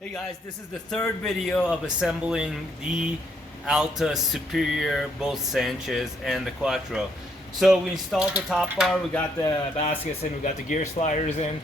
Hey guys, this is the third video of assembling the Alta Superior, both Sanchez and the Quattro. So we installed the top bar, we got the baskets in, we got the gear sliders in,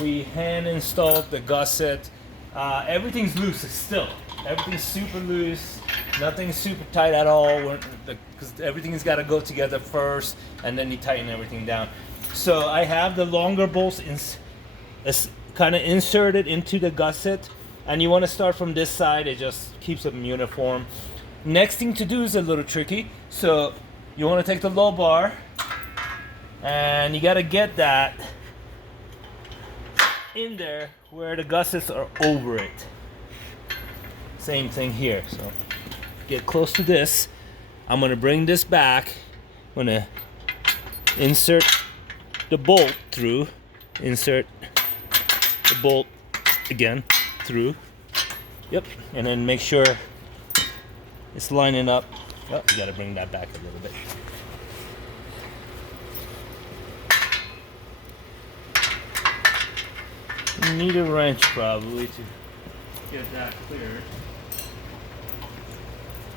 we hand installed the gusset. Everything's loose still. Everything's super loose, nothing's super tight at all, because everything's got to go together first and then you tighten everything down. So I have the longer bolts kind of inserted into the gusset. And you want to start from this side, it just keeps them uniform. Next thing to do is a little tricky. So you want to take the low bar and you got to get that in there where the gussets are over it. Same thing here. So get close to this. I'm going to bring this back. I'm going to insert the bolt through. Insert the bolt again through. Yep. And then make sure it's lining up. Oh, you got to bring that back a little bit. You need a wrench probably to get that cleared.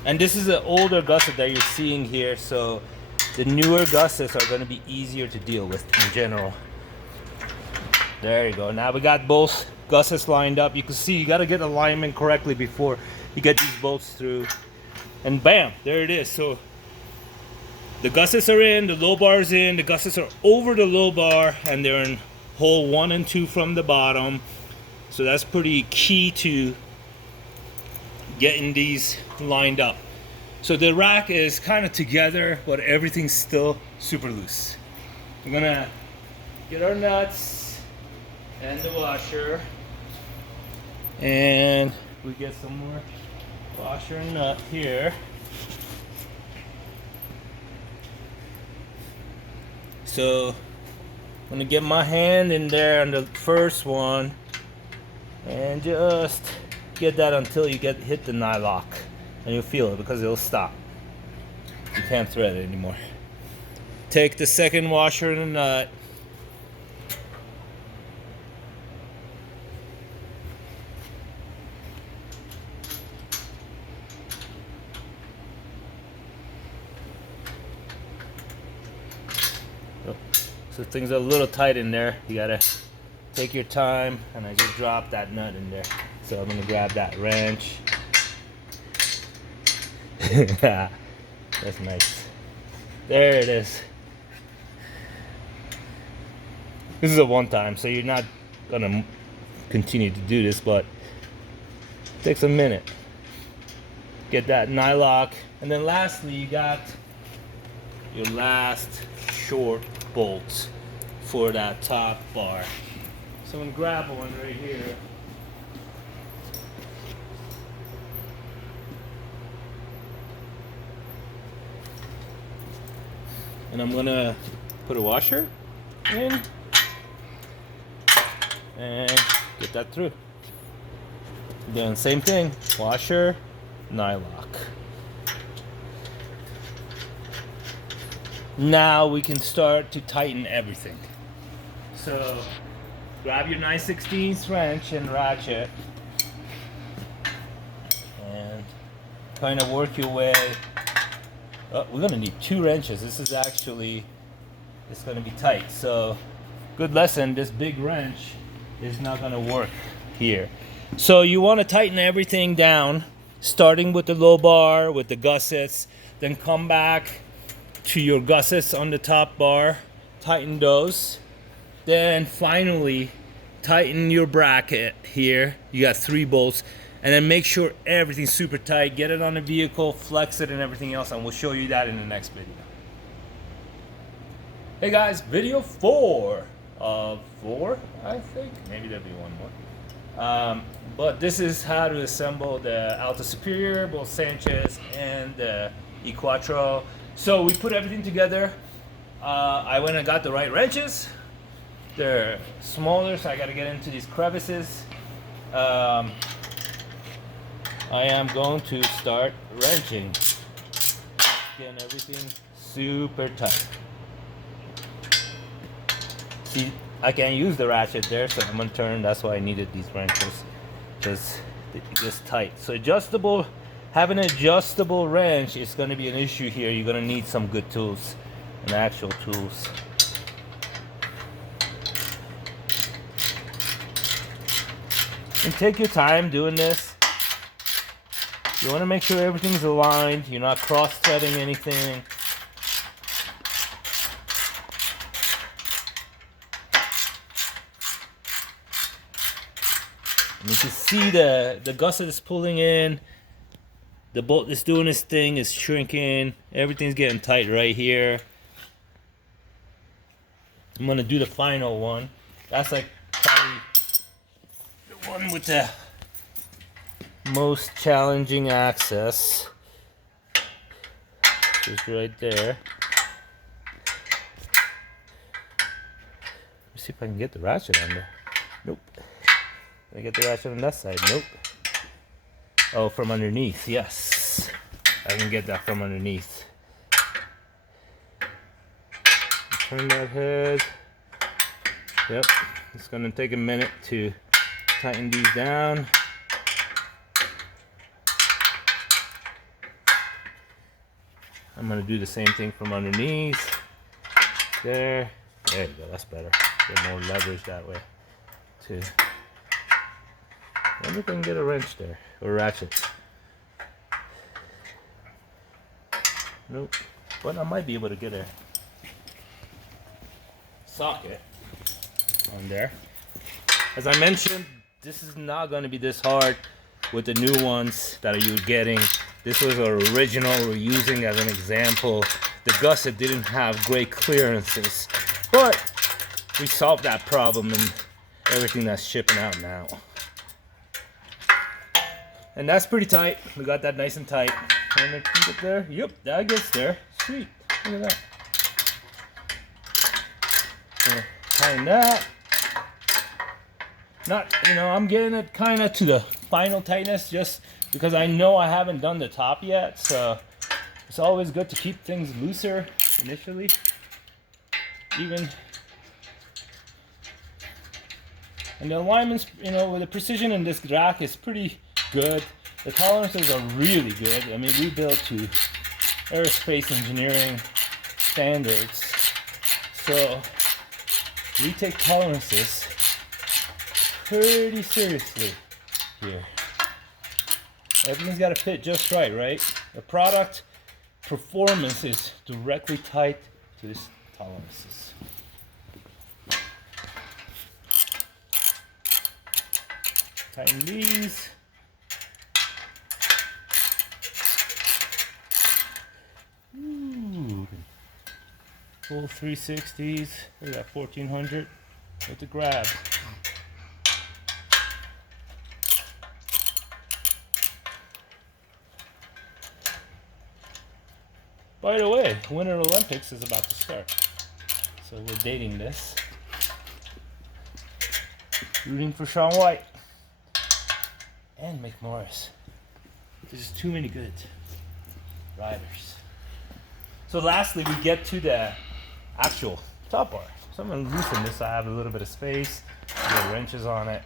And this is an older gusset that you're seeing here, so the newer gussets are going to be easier to deal with in general. There you go. Now we got both gussets lined up. You can see you got to get alignment correctly before you get these bolts through. And bam, there it is. So the gussets are in, the low bar is in, the gussets are over the low bar, and they're in hole 1 and 2 from the bottom. So that's pretty key to getting these lined up. So the rack is kind of together, but everything's still super loose. We're gonna get our nuts and the washer, and we get some more washer and nut here. So I'm gonna get my hand in there on the first one and just get that until you hit the nylock, and you'll feel it because it'll stop. You can't thread it anymore. Take the second washer and the nut. So things are a little tight in there. You gotta take your time, and I just dropped that nut in there. So I'm gonna grab that wrench. That's nice. There it is. This is a one-time, so you're not gonna continue to do this, but it takes a minute. Get that nylock, and then lastly, you got your last short bolts for that top bar. So I'm gonna grab one right here. And I'm gonna put a washer in and get that through. Again, same thing, washer, nylock. Now we can start to tighten everything. So grab your 9/16 wrench and ratchet and kind of work your way. Oh, we're gonna need 2 wrenches. This is actually, it's gonna be tight. So good lesson, this big wrench is not gonna work here. So you wanna tighten everything down, starting with the low bar, with the gussets, then come back to your gussets on the top bar, tighten those. Then finally tighten your bracket here. You got 3 bolts, and then make sure everything's super tight. Get it on the vehicle, flex it and everything else, and we'll show you that in the next video. Hey guys, video 4 of 4, I think. Maybe there'll be one more. But this is how to assemble the Alta Superior, both Sanchez and the Quattro. So we put everything together. I went and got the right wrenches. They're smaller, so I got to get into these crevices. I am going to start wrenching. Getting everything super tight. See, I can't use the ratchet there, so I'm gonna turn. That's why I needed these wrenches. because it gets tight. So having an adjustable wrench is going to be an issue here. You're going to need some good tools and actual tools. And take your time doing this. You want to make sure everything's aligned. You're not cross-threading anything. And you can see the gusset is pulling in. The bolt is doing its thing, is shrinking. Everything's getting tight right here. I'm gonna do the final one. That's like probably the one with the most challenging access. Just right there. Let's see if I can get the ratchet on there. Nope. Can I get the ratchet on that side? Nope. Oh, from underneath, yes. I can get that from underneath. Turn that head. Yep. It's gonna take a minute to tighten these down. I'm gonna do the same thing from underneath. There. There you go, that's better. Get more leverage that way too. I wonder if I can get a wrench there, or ratchet. Nope, but I might be able to get a socket on there. As I mentioned, this is not going to be this hard with the new ones that you're getting. This was our original we're using as an example. The gusset didn't have great clearances, but we solved that problem in everything that's shipping out now. And that's pretty tight. We got that nice and tight. And it can get there. Yep, that gets there. Sweet. Look at that. So, tighten that. Not, I'm getting it kind of to the final tightness just because I know I haven't done the top yet. So it's always good to keep things looser initially. And the alignments, with the precision in this rack is pretty good. The tolerances are really good. I mean, we built to aerospace engineering standards, so we take tolerances pretty seriously here. Everything's got to fit just right, right? The product performance is directly tied to these tolerances. Tighten these. Ooh. Full 360s. Look at that 1400 with the grab. By the way, Winter Olympics is about to start. So we're dating this. Rooting for Shaun White. And Mick Morris. There's too many good riders. So lastly, we get to the actual top bar. So I'm going to loosen this so I have a little bit of space. Get wrenches on it.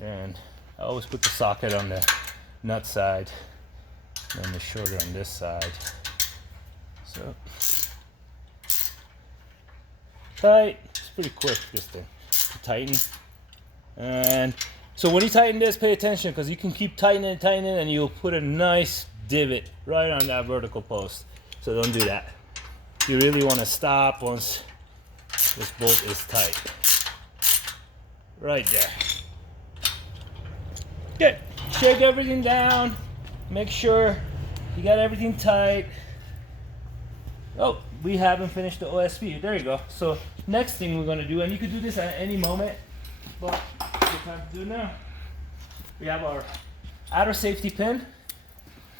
And I always put the socket on the nut side. And the shoulder on this side. So tight. It's pretty quick, this thing, to tighten. And so when you tighten this, pay attention, because you can keep tightening and you'll put a nice divot right on that vertical post. So don't do that. You really want to stop once this bolt is tight. Right there. Good. Shake everything down. Make sure you got everything tight. Oh, we haven't finished the OSB. There you go. So next thing we're going to do, and you can do this at any moment, but it's the time to do it now. We have our outer safety pin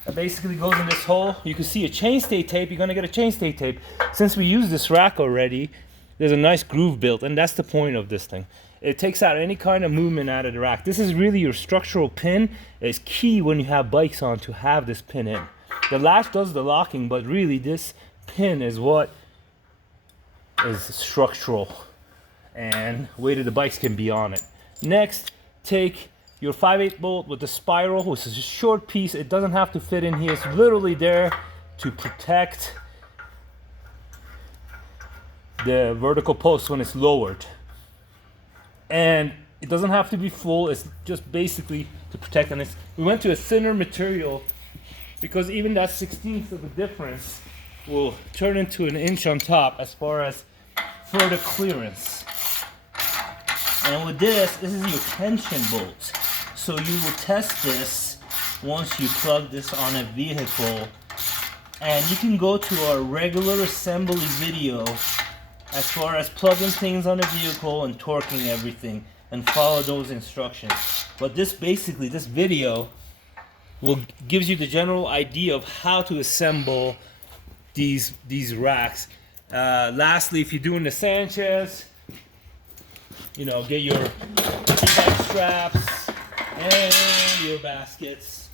that basically goes in this hole. You can see a chainstay tape. You're going to get a chainstay tape. Since we use this rack already, there's a nice groove built, and that's the point of this thing. It takes out any kind of movement out of the rack. This is really your structural pin. It's key when you have bikes on to have this pin in. The latch does the locking, but really this pin is what is structural and weight of the bikes can be on it. Next, take your 5/8 bolt with the spiral, which is a short piece. It doesn't have to fit in here. It's literally there to protect the vertical post when it's lowered. And it doesn't have to be full. It's just basically to protect. And we went to a thinner material because even that 1/16th of the difference will turn into an inch on top as far as further clearance. And with this is your tension bolt. So you will test this once you plug this on a vehicle. And you can go to our regular assembly video as far as plugging things on a vehicle and torquing everything and follow those instructions. But this video gives you the general idea of how to assemble these racks. Lastly, if you're doing the Sanchez, you know, get your e-bike straps and your baskets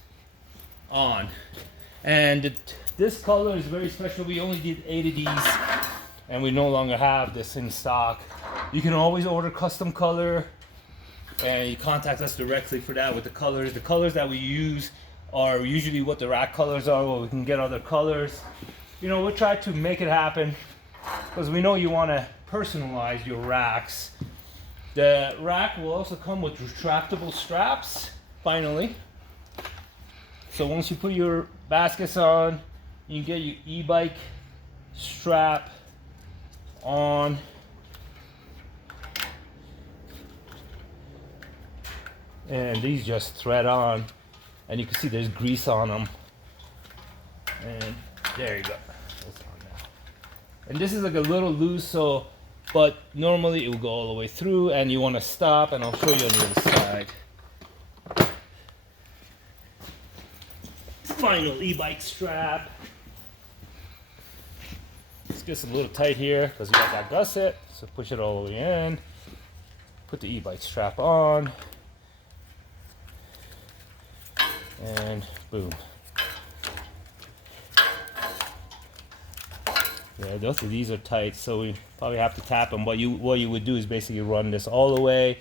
on. And this color is very special. We only did 8 of these, and we no longer have this in stock. You can always order custom color, and you contact us directly for that with the colors. The colors that we use are usually what the rack colors are, or we can get other colors. You know, we'll try to make it happen because we know you want to personalize your racks. The rack will also come with retractable straps, finally. So once you put your baskets on, you can get your e-bike strap on. And these just thread on, and you can see there's grease on them. And there you go. That's on now. And this is like a little loose, so but normally it will go all the way through, and you want to stop, and I'll show you on the other side. Final e-bike strap. It's just a little tight here because you got that gusset, so push it all the way in. Put the e-bike strap on. And boom. Yeah, both of these are tight, so we probably have to tap them. But what you would do is basically run this all the way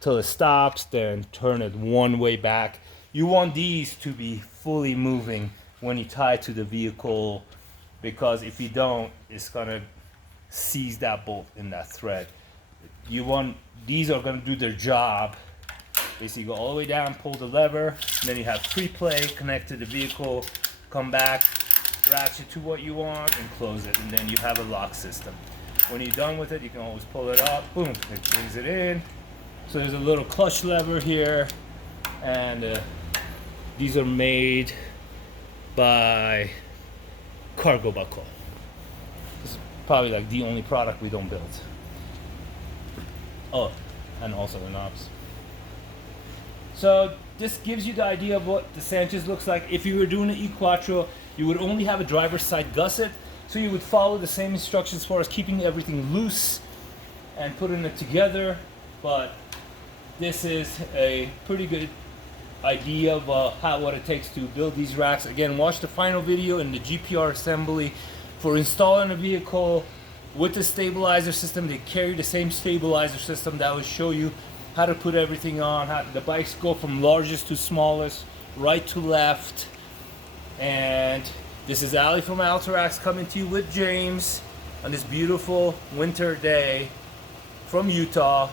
till it stops, then turn it one way back. You want these to be fully moving when you tie to the vehicle, because if you don't, it's gonna seize that bolt in that thread. These are gonna do their job. Basically go all the way down, pull the lever, and then you have free play, connect to the vehicle, come back, ratchet to what you want, and close it, and then you have a lock system. When you're done with it, you can always pull it up, boom, it brings it in. So there's a little clutch lever here, and these are made by Cargo Buckle. This is probably like the only product we don't build. Oh, and also the knobs. So this gives you the idea of what the Sanchez looks like. If you were doing an E-Quattro, you would only have a driver's side gusset, so you would follow the same instructions as far as keeping everything loose and putting it together. But this is a pretty good idea of what it takes to build these racks. Again, watch the final video in the GPR assembly for installing a vehicle with the stabilizer system. They carry the same stabilizer system that will show you how to put everything on, how the bikes go from largest to smallest, right to left. And this is Ali from Alta coming to you with James on this beautiful winter day from Utah.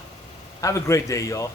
Have a great day, y'all.